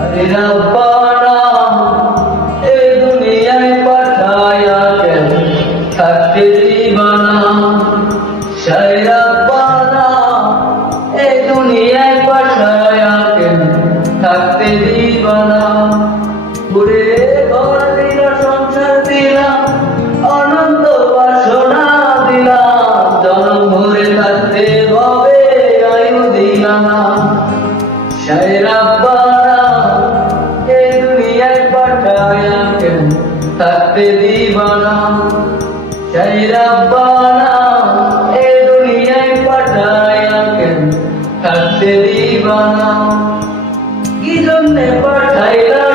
আরে রব্বানা এই দুনিয়ায় পাঠায়া কেন থাকতে দিবানা শায় রব্বানা এই দুনিয়ায় পাঠায়া কেন থাকতে দিবানা ঘুরে ঘর দিলা সংসার দিলা আনন্দ বাসনা দিলা জনম ভরে থাকতে হবে আয়ু দিলা না শায় রব্বানা এই দুনিয়ায় পাঠায়া কেন থাকতে দিবানা শায় রব্বানা এই দুনিয়ায় পাঠায়া কেন থাকতে দিবানা কি জন্যে পাঠাইলা